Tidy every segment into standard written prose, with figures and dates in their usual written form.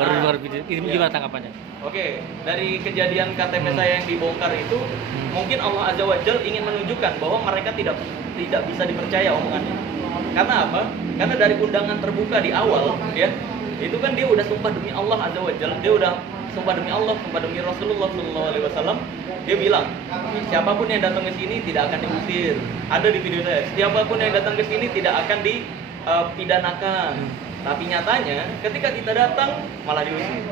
baru video. Gimana tanggapannya? Oke, dari kejadian KTP saya yang dibongkar itu, mungkin Allah Azza wa Jalla ingin menunjukkan bahwa mereka tidak bisa dipercaya omongannya. Karena apa? Karena dari undangan terbuka di awal, ya, itu kan dia udah sumpah demi Allah Azza wa Jalla, dia udah sumpah demi Allah, sumpah demi Rasulullah SAW. Dia bilang, siapapun yang datang ke sini tidak akan diusir. Ada di video saya. Siapapun yang datang ke sini tidak akan dipidanakan. Tapi nyatanya, ketika kita datang malah diusir.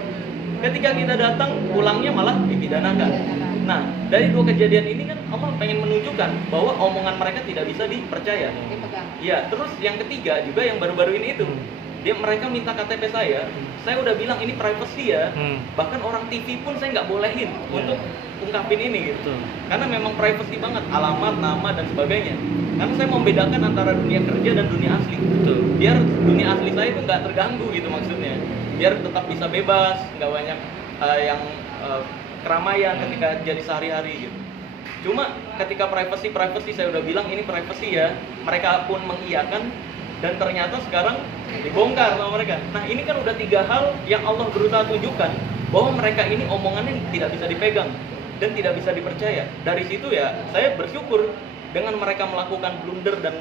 Ketika kita datang, pulangnya malah dipidanakan. Nah, dari dua kejadian ini kan Allah pengen menunjukkan bahwa omongan mereka tidak bisa dipercaya. Ya, terus yang ketiga juga yang baru-baru ini itu, mereka minta KTP saya udah bilang ini privacy ya. Bahkan orang TV pun saya nggak bolehin untuk ungkapin ini gitu. Karena memang privacy banget, alamat, nama dan sebagainya. Karena saya membedakan antara dunia kerja dan dunia asli. Biar dunia asli saya itu nggak terganggu gitu maksudnya. Biar tetap bisa bebas, nggak banyak yang keramaian ketika jadi sehari-hari gitu. Cuma ketika privacy saya udah bilang ini privacy ya, mereka pun mengiyakan dan ternyata sekarang dibongkar sama mereka. Nah ini kan udah 3 hal yang Allah berusaha tunjukkan bahwa mereka ini omongannya tidak bisa dipegang dan tidak bisa dipercaya. Dari situ ya saya bersyukur dengan mereka melakukan blunder dan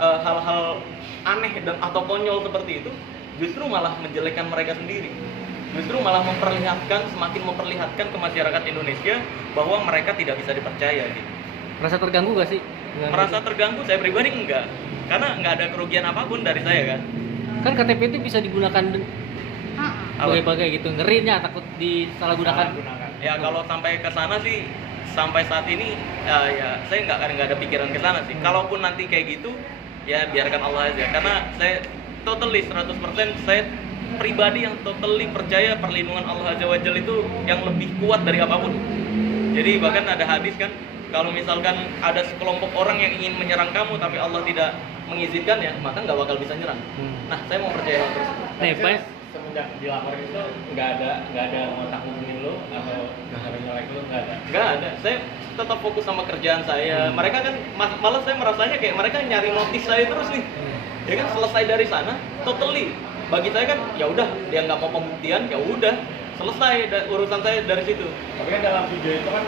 hal-hal aneh dan atau konyol seperti itu, justru malah menjelekkan mereka sendiri. Justru malah semakin memperlihatkan ke masyarakat Indonesia bahwa mereka tidak bisa dipercaya gitu. Merasa terganggu gak sih? Merasa terganggu, saya pribadi enggak. Karena nggak ada kerugian apapun dari saya kan. Kan KTP itu bisa digunakan bagai-bagai gitu. Ngerinya takut disalahgunakan. Ya kalau sampai ke sana sih, sampai saat ini ya saya nggak ada pikiran ke sana sih. Kalaupun nanti kayak gitu, ya biarkan Allah aja. Karena saya totally 100% saya pribadi yang totally percaya perlindungan Allah Azza wa Jalla itu yang lebih kuat dari apapun. Jadi bahkan ada hadis kan, kalau misalkan ada sekelompok orang yang ingin menyerang kamu tapi Allah tidak mengizinkan ya, maka nggak bakal bisa nyerang. Nah, saya mau percaya hal tersebut. Nih, semenjak dilapor itu nggak ada kontak hubungin lo atau nyolek lo, nggak ada. Saya tetap fokus sama kerjaan saya. Mereka kan malah saya merasanya kayak mereka nyari notis saya terus nih. Ya kan selesai dari sana, totally. Bagi saya kan ya udah, dia nggak mau pembuktian, ya udah selesai urusan saya dari situ. Tapi kan dalam video itu kan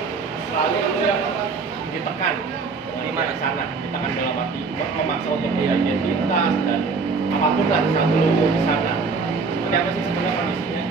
selalu itu yang ditekan di mana sana, ditekan dalam arti memaksa untuk identitas dan apapun lah saat lo di sana. Seperti apa sih sebenarnya kondisinya?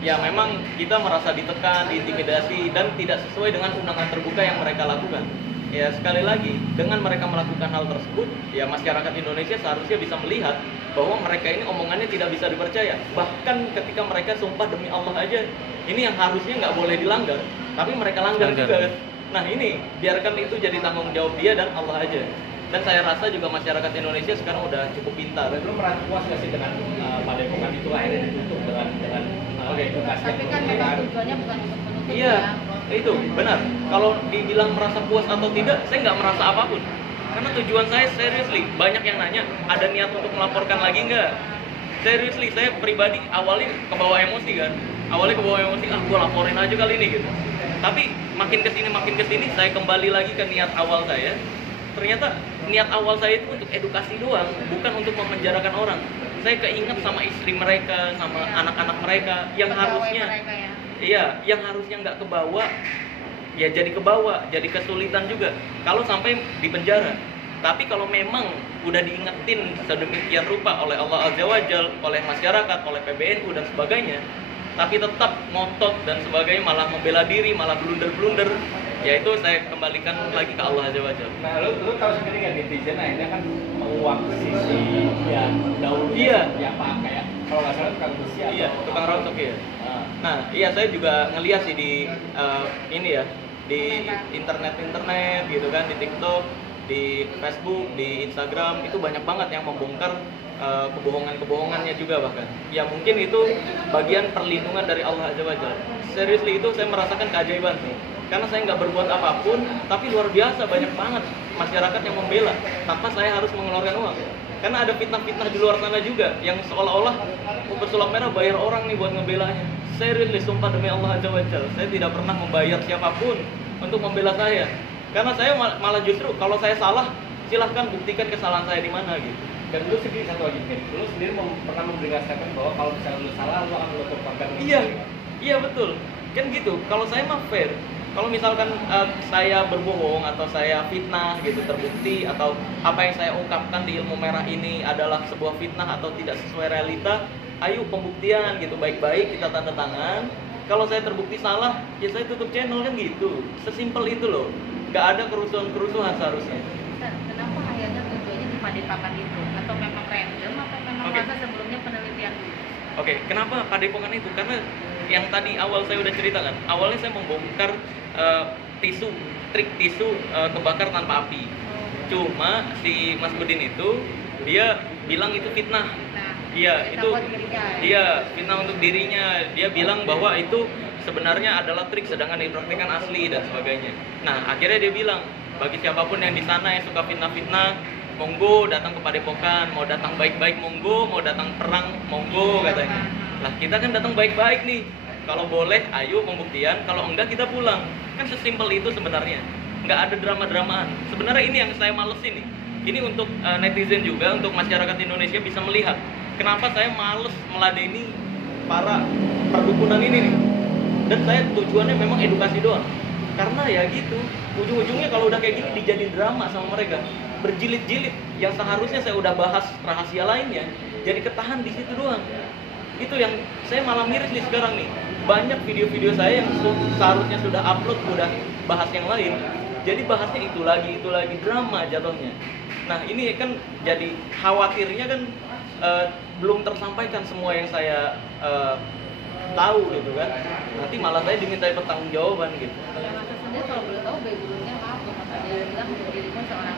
Ya memang kita merasa ditekan, diintimidasi dan tidak sesuai dengan undangan terbuka yang mereka lakukan. Ya sekali lagi, dengan mereka melakukan hal tersebut, ya masyarakat Indonesia seharusnya bisa melihat bahwa mereka ini omongannya tidak bisa dipercaya. Bahkan ketika mereka sumpah demi Allah aja, ini yang harusnya nggak boleh dilanggar, tapi mereka langgar juga. Nah ini, biarkan itu jadi tanggung jawab dia dan Allah aja. Dan saya rasa juga masyarakat Indonesia sekarang udah cukup pintar. Belum merasa puas nggak sih dengan padepokan itu akhirnya ditutup dengan edukasi? Tapi kan memang tujuannya bukan untuk menutup. Iya, itu benar. Kalau dibilang merasa puas atau tidak, saya nggak merasa apapun. Karena tujuan saya seriously, banyak yang nanya, ada niat untuk melaporkan lagi nggak? Seriously, saya pribadi awalnya kebawa emosi kan. Awalnya kebawa emosi, gue laporin aja kali ini gitu. Tapi makin kesini, saya kembali lagi ke niat awal saya. Ternyata niat awal saya itu untuk edukasi doang, bukan untuk memenjarakan orang. Saya keinget sama istri mereka, sama anak-anak mereka yang harusnya, iya, yang harusnya nggak kebawa, ya jadi kebawa, jadi kesulitan juga kalau sampai di penjara. Tapi kalau memang udah diingetin sedemikian rupa oleh Allah Azza wa Jalla, oleh masyarakat, oleh PBNU dan sebagainya, tapi tetap ngotot dan sebagainya, malah membela diri, malah blunder-blunder, ya itu saya kembalikan lagi ke Allah Azza wa Jalla. Nah, lu tahu sendiri kan netizen akhirnya kan menguak sisi ya daun Iya. ya apa kayak kalau nggak salah tukang besi atau Iya, tukang rontok ya. Nah, iya saya juga ngeliat sih di ini ya, di internet gitu kan, di TikTok, di Facebook, di Instagram, itu banyak banget yang membongkar kebohongannya juga bahkan. Ya mungkin itu bagian perlindungan dari Allah Azza wa Jalla. Seriously itu saya merasakan keajaiban sih. Karena saya nggak berbuat apapun, tapi luar biasa banyak banget masyarakat yang membela tanpa saya harus mengeluarkan uang. Karena ada fitnah-fitnah di luar sana juga yang seolah-olah pesulap merah bayar orang nih buat ngebelanya. Seriously, sumpah demi Allah Azza wa Jalla, saya tidak pernah membayar siapapun untuk membela saya. Karena saya malah justru kalau saya salah, silahkan buktikan kesalahan saya di mana gitu. Dan lu sendiri satu lagi, lu sendiri pernah memberikan statement bahwa kalau misalnya lu salah, lu akan lu korbankan Iya betul. Kan gitu. Kalau saya mah fair. Kalau misalkan saya berbohong atau saya fitnah gitu terbukti, atau apa yang saya ungkapkan di ilmu merah ini adalah sebuah fitnah atau tidak sesuai realita, ayo pembuktian gitu, baik-baik kita tanda tangan. Kalau saya terbukti salah, ya saya tutup channel, kan gitu. Sesimpel itu loh. Nggak ada kerusuhan-kerusuhan seharusnya. Kenapa akhirnya tujuannya di Padepokan itu? Atau memang random atau memang Oke. masa sebelumnya penelitian dulu? Oke, kenapa Padepokan itu? Karena yang tadi awal saya udah ceritakan, awalnya saya membongkar trik tisu kebakar tanpa api. Cuma si Mas Budin itu dia bilang itu fitnah. Nah, Iya, kita itu buat dirinya. dia fitnah untuk dirinya. Dia bilang bahwa itu sebenarnya adalah trik sedangkan dipraktikkan asli dan sebagainya. Nah, akhirnya dia bilang, bagi siapapun yang di sana yang suka fitnah-fitnah, monggo datang ke Padepokan, mau datang baik-baik monggo, mau datang perang monggo katanya. Lah, kita kan datang baik-baik nih. Kalau boleh ayo pembuktian, kalau enggak kita pulang. Kan sesimpel itu sebenarnya. Nggak ada drama-dramaan. Sebenarnya ini yang saya malesin nih. Ini untuk netizen juga, untuk masyarakat Indonesia bisa melihat kenapa saya males meladeni para perdukunan ini nih. Dan saya tujuannya memang edukasi doang. Karena ya gitu, ujung-ujungnya kalau udah kayak gini dijadiin drama sama mereka. Berjilid-jilid, yang seharusnya saya udah bahas rahasia lainnya, jadi ketahan di situ doang. Itu yang saya malah miris nih sekarang nih. Banyak video-video saya yang seharusnya sudah upload, udah bahas yang lain, jadi bahasnya itu lagi drama jatuhnya. Nah ini kan jadi khawatirnya kan belum tersampaikan semua yang saya tahu gitu kan. Nanti malah saya dimintai pertanggungjawaban gitu. Yang Mas sendiri kalau boleh tahu backgroundnya apa? Dia bilang dirimu seorang